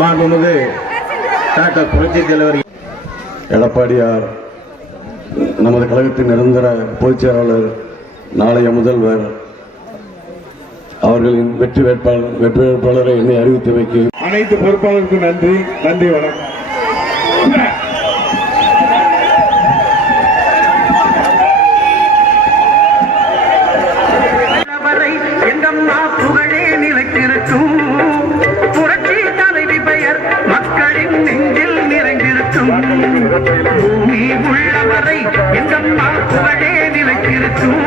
மாண்புமிகு டாக்டர் புரட்சித் தலைவர் எடப்பாடியார் நமது கழகத்தின் நிரந்தர பொதுச் செயலாளர், நாளைய முதல்வர் அவர்களின் வெற்றி வேட்பாளரை என்னை அறிவித்தமைக்கு அனைத்து பொறுப்பாளருக்கும் நன்றி. நன்றி, வணக்கம். புகழே நிலைத்திருக்கும் புரட்சி தலைவி பெயர் மக்களின் நெஞ்சில் நிறைந்திருக்கும். பூமி உள்ளவரை எங்கம்மா புகழே நிலைத்திருக்கும்.